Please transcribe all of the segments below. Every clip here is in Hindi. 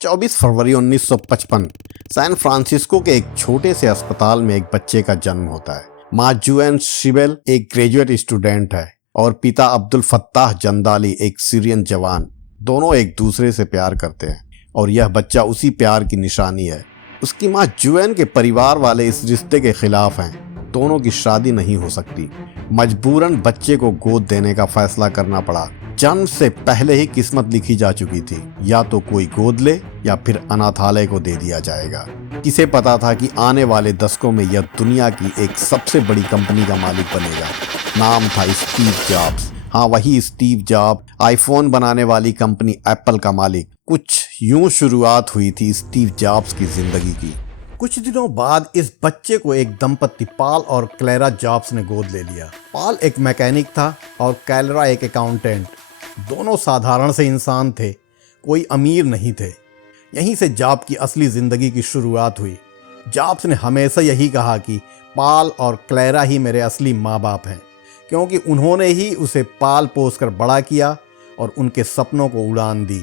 24 फरवरी 1955 सैन फ्रांसिस्को के एक छोटे से अस्पताल में एक बच्चे का जन्म होता है। माँ जुएन शिबेल एक ग्रेजुएट स्टूडेंट है और पिता अब्दुल फत्ताह जंदाली एक सीरियन जवान। दोनों एक दूसरे से प्यार करते हैं और यह बच्चा उसी प्यार की निशानी है। उसकी माँ जुएन के परिवार वाले इस रिश्ते के खिलाफ हैं। दोनों की शादी नहीं हो सकती। मजबूरन बच्चे को गोद देने का फैसला करना पड़ा। जन्म से पहले ही किस्मत लिखी जा चुकी थी, या तो कोई गोद ले या फिर अनाथालय को दे दिया जाएगा। किसे पता था कि आने वाले दशकों में यह दुनिया की एक सबसे बड़ी कंपनी का मालिक बनेगा। नाम था स्टीव जॉब्स। हाँ, वही स्टीव जॉब, आईफोन बनाने वाली कंपनी एप्पल का मालिक। कुछ यूं शुरुआत हुई थी स्टीव जॉब्स की जिंदगी की। कुछ दिनों बाद इस बच्चे को एक दंपत्ति पाल और क्लेरा जॉब्स ने गोद ले लिया। पाल एक मैकेनिक था और क्लेरा एक अकाउंटेंट। दोनों साधारण से इंसान थे, कोई अमीर नहीं थे। यहीं से जॉब की असली जिंदगी की शुरुआत हुई। जॉब्स ने हमेशा यही कहा कि पाल और क्लेरा ही मेरे असली माँ बाप हैं, क्योंकि उन्होंने ही उसे पाल पोस कर बड़ा किया और उनके सपनों को उड़ान दी।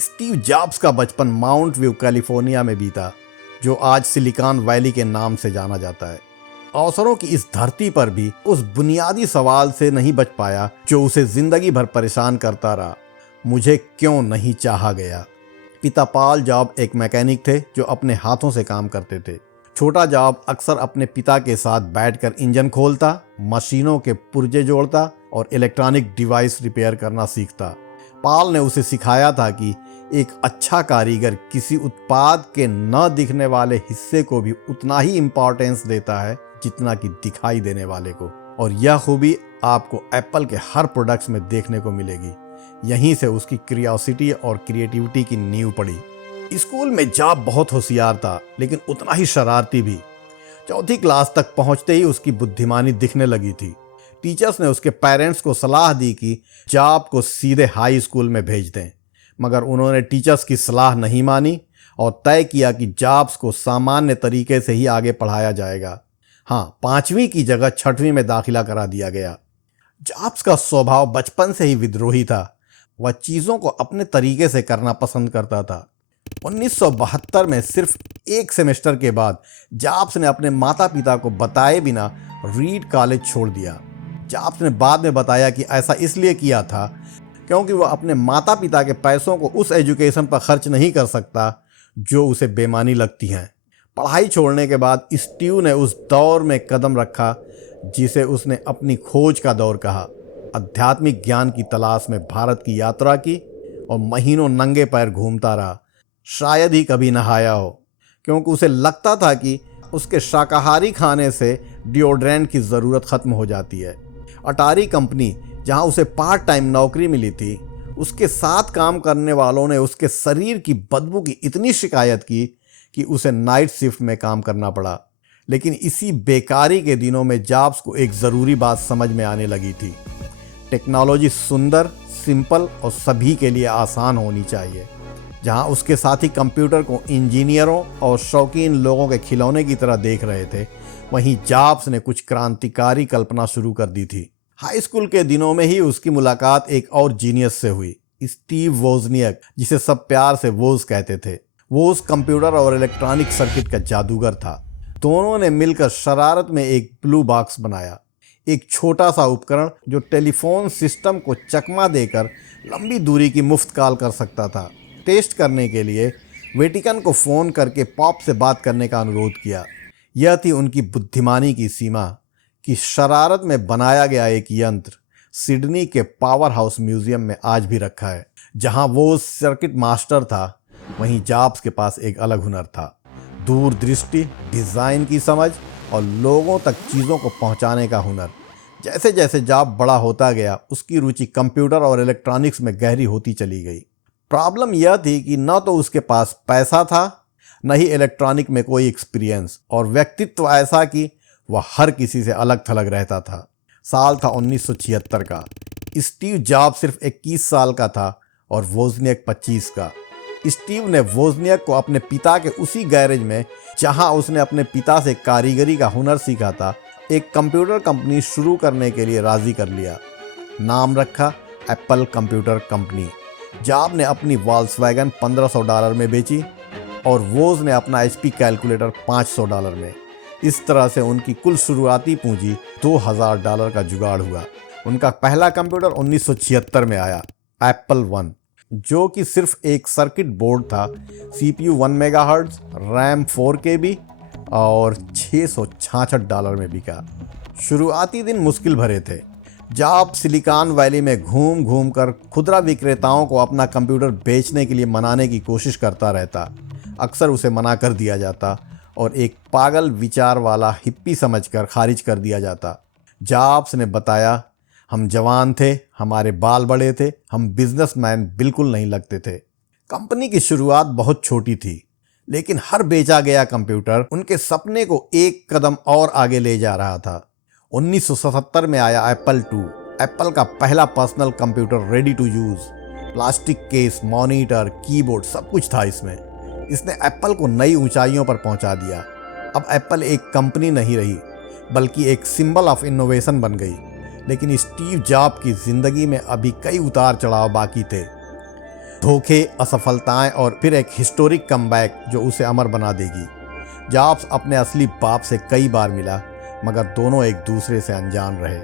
स्टीव जॉब्स का बचपन माउंट व्यू कैलिफोर्निया में बीता, जो आज सिलिकॉन वैली के नाम से जाना जाता है। अवसरों की इस धरती पर भी उस बुनियादी सवाल से नहीं बच पाया जो उसे जिंदगी भर परेशान करता रहा, मुझे क्यों नहीं चाहा गया। पिता पाल जॉब एक मैकेनिक थे जो अपने हाथों से काम करते थे। छोटा जॉब अक्सर अपने पिता के साथ बैठकर इंजन खोलता, मशीनों के पुर्जे जोड़ता और इलेक्ट्रॉनिक डिवाइस रिपेयर करना सीखता। पाल ने उसे सिखाया था कि एक अच्छा कारीगर किसी उत्पाद के न दिखने वाले हिस्से को भी उतना ही इम्पोर्टेंस देता है जितना कि दिखाई देने वाले को। और यह खूबी आपको एप्पल के हर प्रोडक्ट्स में देखने को मिलेगी। यहीं से उसकी क्रियोसिटी और क्रिएटिविटी की नींव पड़ी। स्कूल में जॉब बहुत होशियार था, लेकिन उतना ही शरारती भी। चौथी क्लास तक पहुंचते ही उसकी बुद्धिमानी दिखने लगी थी। टीचर्स ने उसके पेरेंट्स को सलाह दी कि जॉब को सीधे हाई स्कूल में भेज दें, मगर उन्होंने टीचर्स की सलाह नहीं मानी और तय किया कि जॉब्स को सामान्य तरीके से ही आगे पढ़ाया जाएगा। हाँ, 5वीं की जगह 6वीं में दाखिला करा दिया गया। जॉब्स का स्वभाव बचपन से ही विद्रोही था। वह चीज़ों को अपने तरीके से करना पसंद करता था। 1972 में सिर्फ एक सेमेस्टर के बाद जॉब्स ने अपने माता पिता को बताए बिना रीड कॉलेज छोड़ दिया। जॉब्स ने बाद में बताया कि ऐसा इसलिए किया था क्योंकि वह अपने माता पिता के पैसों को उस एजुकेशन पर खर्च नहीं कर सकता जो उसे बेमानी लगती हैं। पढ़ाई छोड़ने के बाद स्टीव ने उस दौर में कदम रखा जिसे उसने अपनी खोज का दौर कहा। आध्यात्मिक ज्ञान की तलाश में भारत की यात्रा की और महीनों नंगे पैर घूमता रहा। शायद ही कभी नहाया हो, क्योंकि उसे लगता था कि उसके शाकाहारी खाने से डिओड्रेंट की ज़रूरत ख़त्म हो जाती है। अटारी कंपनी, जहां उसे पार्ट टाइम नौकरी मिली थी, उसके साथ काम करने वालों ने उसके शरीर की बदबू की इतनी शिकायत की कि उसे नाइट शिफ्ट में काम करना पड़ा। लेकिन इसी बेकारी के दिनों में जॉब्स को एक ज़रूरी बात समझ में आने लगी थी। टेक्नोलॉजी सुंदर, सिंपल और सभी के लिए आसान होनी चाहिए। जहां उसके साथी कंप्यूटर को इंजीनियरों और शौकीन लोगों के खिलौने की तरह देख रहे थे, वहीं जॉब्स ने कुछ क्रांतिकारी कल्पना शुरू कर दी थी। हाई स्कूल के दिनों में ही उसकी मुलाकात एक और जीनियस से हुई, स्टीव वोजनियक, जिसे सब प्यार से वोज कहते थे। वोज कंप्यूटर और इलेक्ट्रॉनिक सर्किट का जादूगर था। दोनों ने मिलकर शरारत में एक ब्लू बॉक्स बनाया, एक छोटा सा उपकरण जो टेलीफोन सिस्टम को चकमा देकर लंबी दूरी की मुफ्त कॉल कर सकता था। टेस्ट करने के लिए वेटिकन को फ़ोन करके पॉप से बात करने का अनुरोध किया। यह थी उनकी बुद्धिमानी की सीमा कि शरारत में बनाया गया एक यंत्र सिडनी के पावर हाउस म्यूजियम में आज भी रखा है। जहां वो सर्किट मास्टर था, वहीं जॉब्स के पास एक अलग हुनर था, दूरदृष्टि, डिज़ाइन की समझ और लोगों तक चीज़ों को पहुंचाने का हुनर। जैसे जैसे जॉब बड़ा होता गया, उसकी रुचि कंप्यूटर और इलेक्ट्रॉनिक्स में गहरी होती चली गई। प्रॉब्लम यह थी कि न तो उसके पास पैसा था, न ही इलेक्ट्रॉनिक में कोई एक्सपीरियंस, और व्यक्तित्व ऐसा कि वह हर किसी से अलग थलग रहता था। साल था 1976 का। स्टीव जॉब सिर्फ 21 साल का था और वोजनियक 25 का। स्टीव ने वोजनियक को अपने पिता के उसी गैरेज में, जहां उसने अपने पिता से कारीगरी का हुनर सीखा था, एक कंप्यूटर कंपनी शुरू करने के लिए राज़ी कर लिया। नाम रखा एप्पल कंप्यूटर कंपनी। जॉब ने अपनी वॉल्क्सवैगन $1500 में बेची और वोज ने अपना HP कैलकुलेटर $500 में। इस तरह से उनकी कुल शुरुआती पूंजी $2000 का जुगाड़ हुआ। उनका पहला कंप्यूटर 1976 में आया, एप्पल वन, जो कि सिर्फ एक सर्किट बोर्ड था। CPU 1 मेगाहर्ट्ज, रैम 4 KB और $666 में बिका। शुरुआती दिन मुश्किल भरे थे। जॉब सिलिकॉन वैली में घूम घूम कर खुदरा विक्रेताओं को अपना कंप्यूटर बेचने के लिए मनाने की कोशिश करता रहता। अक्सर उसे मना कर दिया जाता और एक पागल विचार वाला हिप्पी समझकर खारिज कर दिया जाता। जॉब्स ने बताया, हम जवान थे, हमारे बाल बड़े थे, हम बिजनेसमैन बिल्कुल नहीं लगते थे। कंपनी की शुरुआत बहुत छोटी थी, लेकिन हर बेचा गया कंप्यूटर उनके सपने को एक कदम और आगे ले जा रहा था। 1977 में आया एप्पल II, एप्पल का पहला personal computer, ready to use. Plastic case, monitor, keyboard सब कुछ था इसमें। इसने एप्पल को नई ऊंचाइयों पर पहुंचा दिया। अब एप्पल एक कंपनी नहीं रही, बल्कि एक सिंबल ऑफ इनोवेशन बन गई। लेकिन स्टीव जॉब की जिंदगी में अभी कई उतार चढ़ाव बाकी थे। धोखे, असफलताएं और फिर एक हिस्टोरिक कमबैक जो उसे अमर बना देगी। जॉब्स अपने असली बाप से कई बार मिला, मगर दोनों एक दूसरे से अनजान रहे।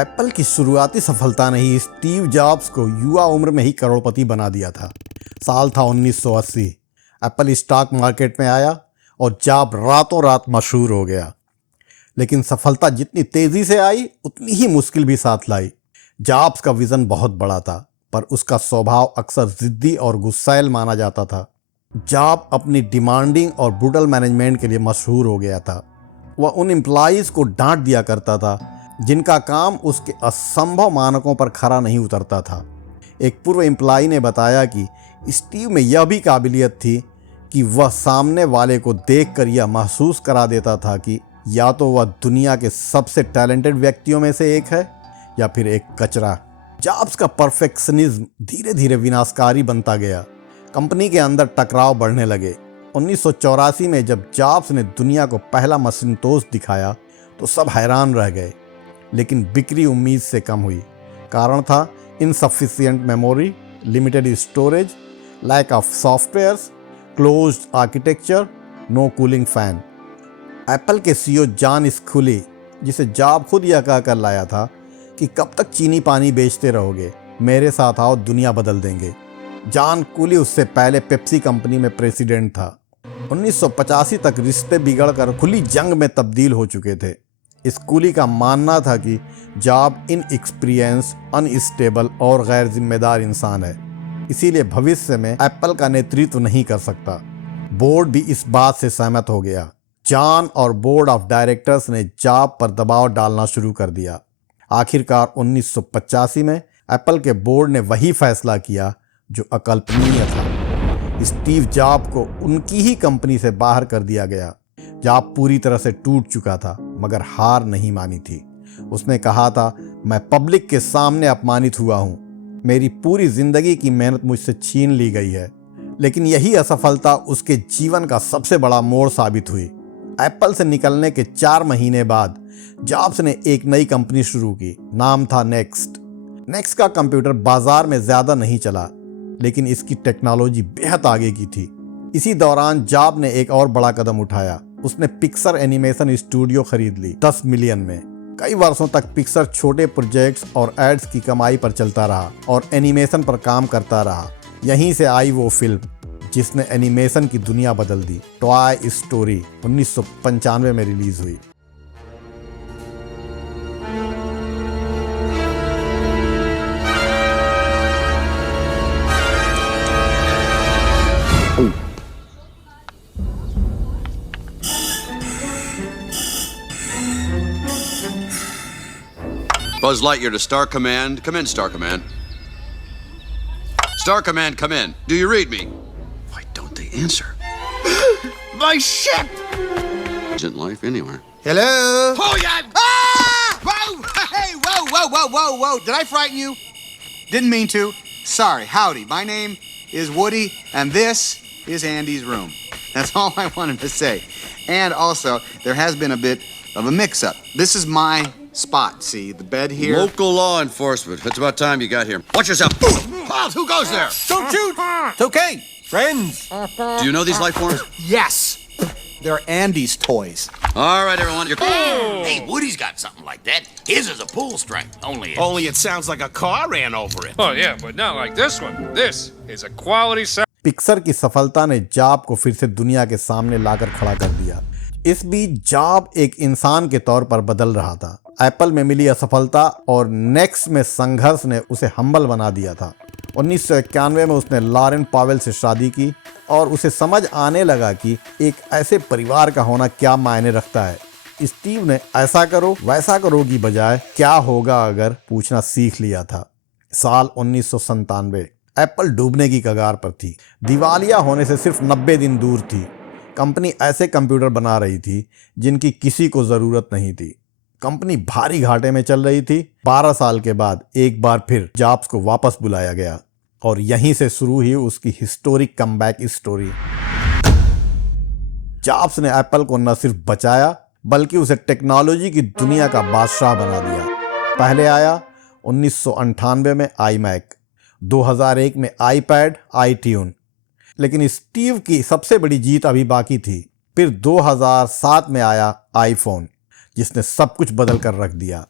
एप्पल की शुरुआती सफलता ने ही स्टीव जॉब्स को युवा उम्र में ही करोड़पति बना दिया था। साल था 1980। एप्पल स्टॉक मार्केट में आया और जॉब रातों रात मशहूर हो गया। लेकिन सफलता जितनी तेजी से आई, उतनी ही मुश्किल भी साथ लाई। जॉब्स का विजन बहुत बड़ा था, पर उसका स्वभाव अक्सर जिद्दी और गुस्सैल माना जाता था। जॉब अपनी डिमांडिंग और ब्रूटल मैनेजमेंट के लिए मशहूर हो गया था। वह उन एम्प्लॉइज़ को डांट दिया करता था जिनका काम उसके असंभव मानकों पर खरा नहीं उतरता था। एक पूर्व एम्प्लॉई ने बताया कि स्टीव में यह भी काबिलियत थी कि वह सामने वाले को देखकर यह महसूस करा देता था कि या तो वह दुनिया के सबसे टैलेंटेड व्यक्तियों में से एक है या फिर एक कचरा। जॉब्स का परफेक्शनिज्म धीरे धीरे विनाशकारी बनता गया। कंपनी के अंदर टकराव बढ़ने लगे। 1984 में जब जॉब्स ने दुनिया को पहला मशीनतोश दिखाया तो सब हैरान रह गए, लेकिन बिक्री उम्मीद से कम हुई। कारण था insufficient memory, limited storage, lack of softwares, closed architecture, no cooling fan. Apple के CEO जॉन स्कूली, जिसे जॉब खुद यह कहकर लाया था कि कब तक चीनी पानी बेचते रहोगे, मेरे साथ आओ, दुनिया बदल देंगे। जॉन कूली उससे पहले पेप्सी कंपनी में प्रेसिडेंट था। 1985 तक रिश्ते बिगड़कर खुली जंग में तब्दील हो चुके थे। स्कूली का मानना था कि जॉब इनएक्सपीरियंस, अनस्टेबल और गैर जिम्मेदार इंसान है, इसीलिए भविष्य में एप्पल का नेतृत्व नहीं कर सकता। बोर्ड भी इस बात से सहमत हो गया। जॉन और बोर्ड ऑफ डायरेक्टर्स ने जॉब पर दबाव डालना शुरू कर दिया। आखिरकार 1985 में एप्पल के बोर्ड ने वही फैसला किया जो अकल्पनीय था। स्टीव जॉब को उनकी ही कंपनी से बाहर कर दिया गया। जॉब पूरी तरह से टूट चुका था, मगर हार नहीं मानी थी। उसने कहा था, मैं पब्लिक के सामने अपमानित हुआ हूँ, मेरी पूरी जिंदगी की मेहनत मुझसे छीन ली गई है। लेकिन यही असफलता उसके जीवन का सबसे बड़ा मोड़ साबित हुई। एप्पल से निकलने के 4 महीने बाद जॉब्स ने एक नई कंपनी शुरू की। नाम था नेक्स्ट। नेक्स्ट का कंप्यूटर बाजार में ज्यादा नहीं चला, लेकिन इसकी टेक्नोलॉजी बेहद आगे की थी। इसी दौरान जॉब ने एक और बड़ा कदम उठाया। उसने पिक्सर एनिमेशन स्टूडियो खरीद ली 10 मिलियन में। कई वर्षों तक पिक्सर छोटे प्रोजेक्ट्स और एड्स की कमाई पर चलता रहा और एनिमेशन पर काम करता रहा। यहीं से आई वो फिल्म जिसने एनिमेशन की दुनिया बदल दी, टॉय स्टोरी, 1995 में रिलीज हुई। Buzz Lightyear to Star Command. Come in, Star Command. Star Command, come in. Do you read me? Why don't they answer? My ship! Isn't life anywhere? Hello? Oh, yeah! Ah! Whoa! Hey, whoa! Did I frighten you? Didn't mean to. Sorry. Howdy. My name is Woody, and this is Andy's room. That's all I wanted to say. And also, there has been a bit of a mix-up. This is my spot, see? The bed here. Local law enforcement. It's about time you got here. Watch yourself. Walt, who goes there? Don't shoot! It's okay. Friends. Do you know these life forms? Yes. They're Andy's toys. All right, everyone, you're... Hey, Woody's got something like that. His is a pull string. Only it sounds like a car ran over it. Oh, yeah, but not like this one. This is a quality sound. Pixar की सफलता ने जॉब को फिर से दुनिया के सामने लाकर खड़ा कर दिया। इस बीच जॉब एक इंसान के तौर पर बदल रहा था। एप्पल में मिली असफलता और नेक्स्ट में संघर्ष ने उसे हम्बल बना दिया था। 1991 में उसने लॉरेन पावेल से शादी की और उसे समझ आने लगा कि एक ऐसे परिवार का होना क्या मायने रखता है। स्टीव ने ऐसा करो वैसा करो की बजाय क्या होगा अगर पूछना सीख लिया था। साल 1997 एप्पल डूबने की कगार पर थी। दिवालिया होने से सिर्फ 90 दिन दूर थी। कंपनी ऐसे कंप्यूटर बना रही थी जिनकी किसी को ज़रूरत नहीं थी। कंपनी भारी घाटे में चल रही थी। 12 साल के बाद एक बार फिर जॉब्स को वापस बुलाया गया और यहीं से शुरू हुई उसकी हिस्टोरिक कमबैक स्टोरी। जॉब्स ने एप्पल को न सिर्फ बचाया बल्कि उसे टेक्नोलॉजी की दुनिया का बादशाह बना दिया। पहले आया 1998 में iMac, 2001 में iPad, iTunes। लेकिन स्टीव की सबसे बड़ी जीत अभी बाकी थी। फिर 2007 में आया आईफोन जिसने सब कुछ बदल कर रख दिया।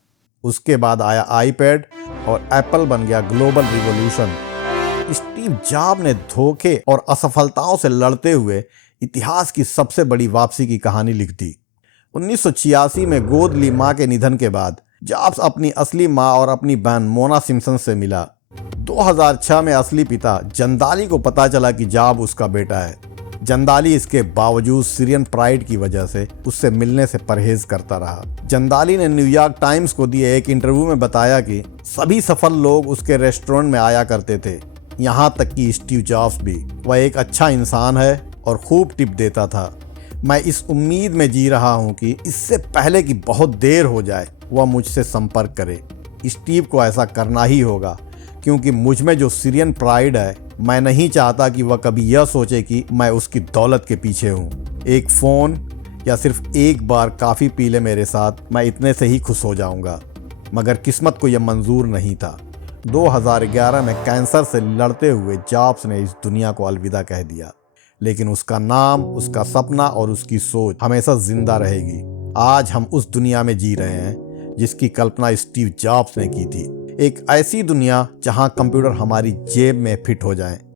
उसके बाद आया आईपैड और एप्पल बन गया ग्लोबल रिवॉल्यूशन। स्टीव जॉब ने धोखे और असफलताओं से लड़ते हुए इतिहास की सबसे बड़ी वापसी की कहानी लिख दी। 1986 में गोद ली मां के निधन के बाद जॉब्स अपनी असली मां और अपनी बहन मोना सिम्पसन से मिला। 2006 में असली पिता जंदाली को पता चला कि जॉब उसका बेटा है। जंदाली इसके बावजूद सीरियन प्राइड की वजह से उससे मिलने से परहेज करता रहा। जंदाली ने न्यूयॉर्क टाइम्स को दिए एक इंटरव्यू में बताया कि सभी सफल लोग उसके रेस्टोरेंट में आया करते थे, यहाँ तक कि स्टीव जॉब्स भी। वह एक अच्छा इंसान है और खूब टिप देता था। मैं इस उम्मीद में जी रहा हूँ कि इससे पहले कि बहुत देर हो जाए वह मुझसे संपर्क करे। स्टीव को ऐसा करना ही होगा क्योंकि मुझ में जो सीरियन प्राइड है, मैं नहीं चाहता कि वह कभी यह सोचे कि मैं उसकी दौलत के पीछे हूँ। एक फ़ोन या सिर्फ एक बार काफ़ी पी ले मेरे साथ, मैं इतने से ही खुश हो जाऊँगा। मगर किस्मत को यह मंजूर नहीं था। 2011 में कैंसर से लड़ते हुए जॉब्स ने इस दुनिया को अलविदा कह दिया, लेकिन उसका नाम, उसका सपना और उसकी सोच हमेशा जिंदा रहेगी। आज हम उस दुनिया में जी रहे हैं जिसकी कल्पना स्टीव जॉब्स ने की थी। एक ऐसी दुनिया जहां कंप्यूटर हमारी जेब में फिट हो जाएं।